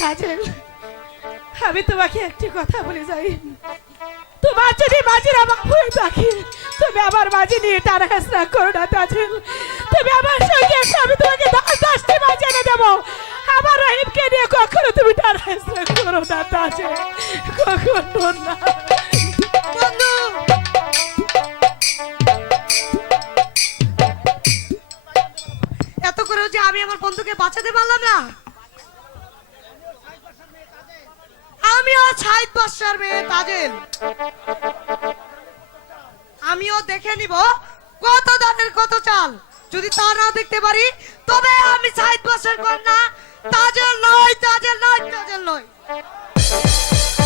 তাজেল আমি তোমাকে একটি কথা বলে যাই। তোমার যদি মাঝির আমার হয়ে থাকে, তুমি আমার মাঝি নিয়ে টানা হেসরা করো না, তাজেল। তুমি আমার সঙ্গে আমি তোমাকে দশ দশটি মাঝি এনে দেবো। আমার রহিমকে নিয়ে কখনো তুমি টানা হেসরা করো না, তাজেল। কখনো না। এত করেও যে আমি আমার বন্ধুকে বাঁচাতে পারলাম না। আমিও ছাইদ বাসার মেয়ে, তাজেল। আমিও দেখে নিব কত দানের কত চাল। যদি তা না দেখতে পারি, তবে আমি সাইদ বাসার কন্যা, তাজেল নয় তাজেল নয় তাজেল নয়